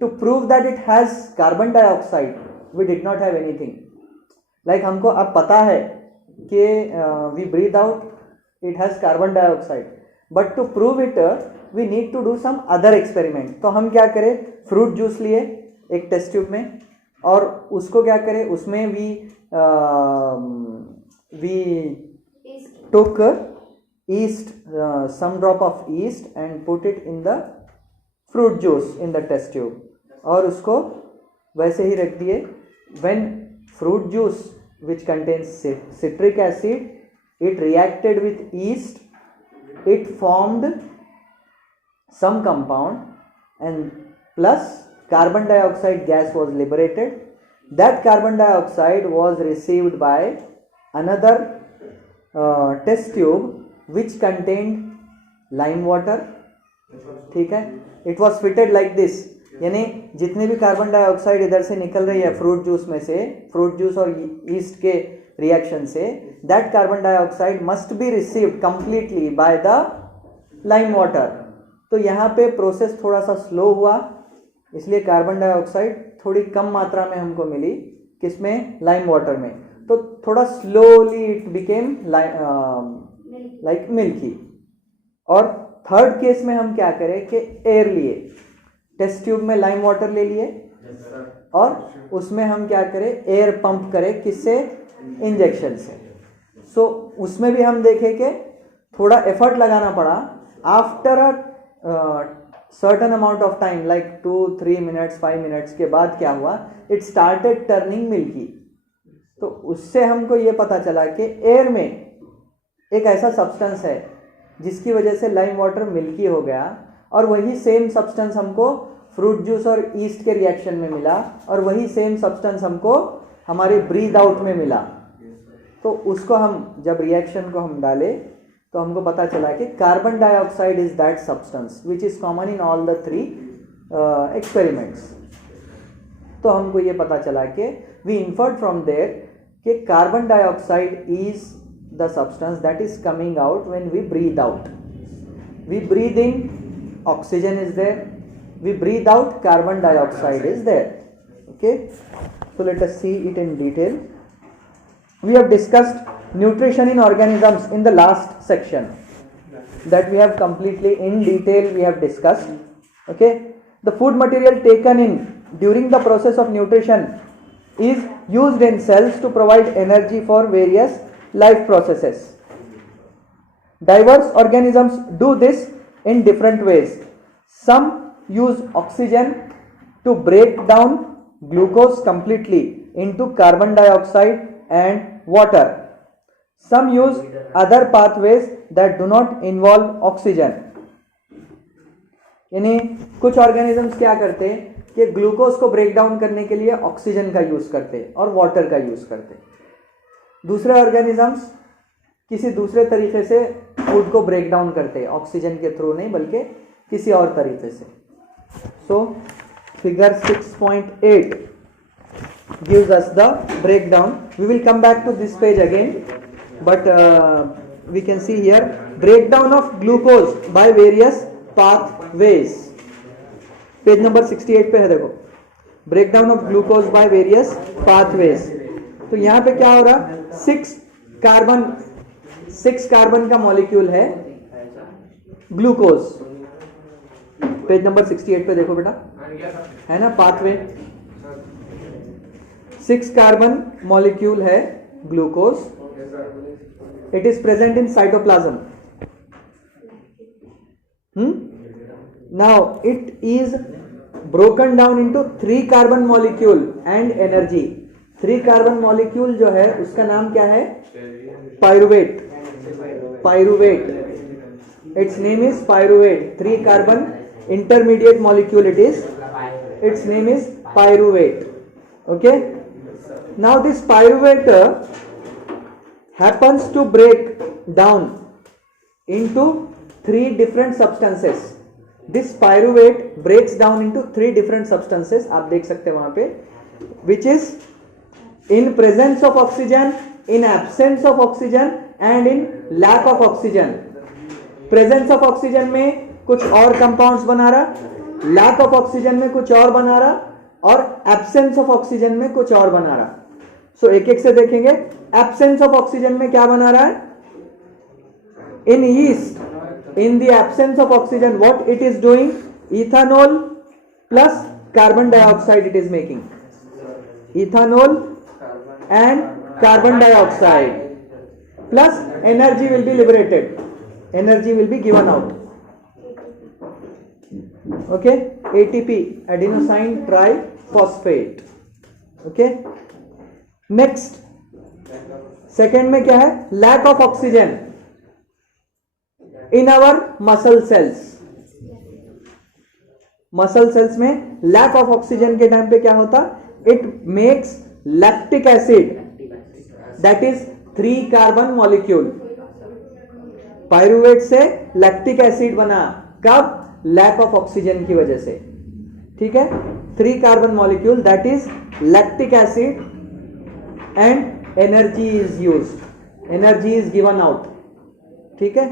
to prove that it has carbon dioxide, we did not have anything. Like हमको अब पता है कि we breathe out, it has carbon dioxide, but to prove it we need to do some other experiment. तो हम क्या करें, fruit juice लिए एक टेस्ट ट्यूब में और उसको क्या करें, उसमें we took yeast, some drop of yeast and put it in the fruit juice in the test tube और उसको वैसे ही रख दिए. When fruit juice which contains citric acid, it reacted with yeast, it formed some compound and plus carbon dioxide gas was liberated. That carbon dioxide was received by another test tube which contained lime water. ठीक है, it was fitted like this, यानी जितने भी carbon dioxide इधर से निकल रही है फ्रूट जूस में से, फ्रूट जूस और ईस्ट के रिएक्शन से, that carbon dioxide must be received completely by the lime water. तो यहाँ पे प्रोसेस थोड़ा सा स्लो हुआ, इसलिए कार्बन डाइऑक्साइड थोड़ी कम मात्रा में हमको मिली. किसमें? लाइम वाटर में. तो थोड़ा slowly it became like milky. और थर्ड केस में हम क्या करें कि एयर लिए, टेस्ट ट्यूब में लाइम वाटर ले लिए और उसमें हम क्या करें, एयर पंप करें. किससे? इंजेक्शन से. सो उसमें भी हम देखें कि थोड़ा एफर्ट लगाना पड़ा. After a certain amount of time like 2-3 minutes 5 minutes के बाद क्या हुआ, इट स्टार्टेड टर्निंग मिल्की. तो उससे हमको ये पता चला कि एयर में एक ऐसा सब्सटेंस है जिसकी वजह से लाइम वाटर मिल्की हो गया और वही सेम सब्सटेंस हमको फ्रूट जूस और ईस्ट के रिएक्शन में मिला और वही सेम सब्सटेंस हमको हमारे ब्रीद आउट में मिला. तो उसको हम जब रिएक्शन को हम डाले तो हमको पता चला कि carbon dioxide is that substance which is common in all the 3 experiments. तो हमको ये पता चला कि वी इन्फर्ड फ्रॉम देयर कि carbon dioxide is the substance that is coming out when we breathe out. We breathe in, oxygen is there, we breathe out, carbon dioxide is there. Okay, so let us see it in detail. We have discussed nutrition in organisms in the last section, that we have completely in detail we have discussed. Okay, the food material taken in during the process of nutrition is used in cells to provide energy for various life processes. Diverse organisms do this in different ways. Some use oxygen to break down glucose completely into carbon dioxide and water. Some use other pathways that do not involve oxygen. यानी कुछ organisms क्या करते हैं कि glucose को break down करने के लिए ऑक्सीजन का यूज करते हैं और वाटर का यूज करते हैं. दूसरे ऑर्गेनिजम्स किसी दूसरे तरीके से फूड को ब्रेक डाउन करते हैं, ऑक्सीजन के थ्रू नहीं बल्कि किसी और तरीके से. So figure 6.8 gives us the breakdown. We will come back to this page again, but we can see here breakdown of glucose by various pathways. Page number 68 पे है, देखो breakdown of glucose by various pathways. तो यहाँ पे क्या हो रहा, 6 carbon का मॉलिक्यूल है ग्लूकोज. पेज नंबर 68 पे देखो बेटा, है ना पाथवे. 6 कार्बन मॉलिक्यूल है glucose. It is present in cytoplasm. Now it is broken down into 3 carbon molecule and energy. 3 carbon molecule जो है उसका नाम क्या है, pyruvate. Pyruvate, its name is pyruvate. 3 carbon intermediate molecule it is, its name is pyruvate. Okay, now this pyruvate happens to break down into 3 different substances. This pyruvate breaks down into 3 different substances. आप देख सकते हैं वहां पे, which is in presence of oxygen, in absence of oxygen and in lack of oxygen. Presence of oxygen में कुछ और compounds बना रहा, लैक ऑफ ऑक्सीजन में कुछ और बना रहा और एब्सेंस ऑफ ऑक्सीजन में कुछ और बना रहा. सो एक एक से देखेंगे. एब्सेंस ऑफ ऑक्सीजन में क्या बना रहा है? इन east, in the absence of oxygen, what it is doing? Ethanol plus carbon dioxide it is making. Ethanol and carbon dioxide plus energy will be liberated, energy will be given out. Okay, ATP, adenosine triphosphate. Okay, next second में क्या है? lack of oxygen in our muscle cells. Muscle cells में lack of oxygen के time पे क्या होता? It makes lactic acid, that is 3 carbon molecule. Pyruvate से lactic acid बना. कब? लैक ऑफ ऑक्सीजन की वजह से. ठीक है, 3 carbon molecule, that is lactic acid, and energy is used, energy is given out. ठीक है.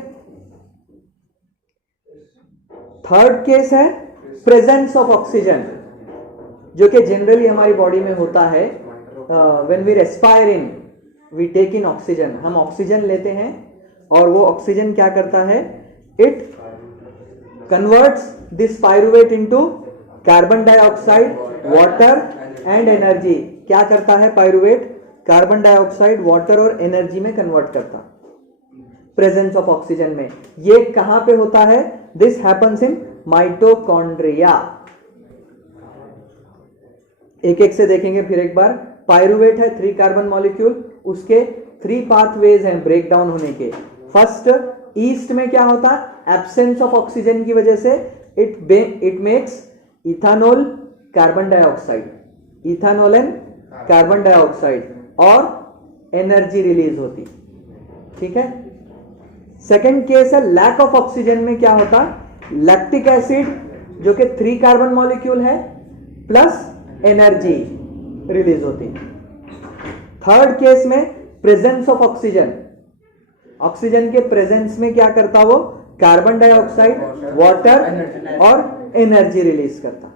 थर्ड केस है प्रेजेंस ऑफ ऑक्सीजन, जो कि जनरली हमारी बॉडी में होता है. When we respire in, we take in oxygen. हम ऑक्सीजन लेते हैं और वो ऑक्सीजन क्या करता है? It converts this pyruvate into carbon dioxide, water and energy. क्या करता है पायरुवेट? कार्बन डाइऑक्साइड, वाटर और एनर्जी में कन्वर्ट करता. प्रेजेंस ऑफ ऑक्सीजन में. ये कहां पे होता है? This happens in mitochondria. एक एक से देखेंगे फिर एक बार. पायरुवेट है 3 कार्बन मॉलिक्यूल, उसके 3 पाथवेज हैं ब्रेक डाउन होने के. फर्स्ट, ईस्ट में क्या होता? एब्सेंस ऑफ ऑक्सीजन की वजह से it makes ethanol, carbon dioxide, ethanol and carbon dioxide, और एनर्जी रिलीज होती. ठीक है. सेकेंड केस है लैक ऑफ ऑक्सीजन में क्या होता? लैक्टिक एसिड, जो कि 3 कार्बन मॉलिक्यूल है, प्लस एनर्जी रिलीज होती. थर्ड केस में प्रेजेंस ऑफ ऑक्सीजन, ऑक्सीजन के प्रेजेंस में क्या करता? वो कार्बन डाइऑक्साइड, वाटर और एनर्जी रिलीज करता.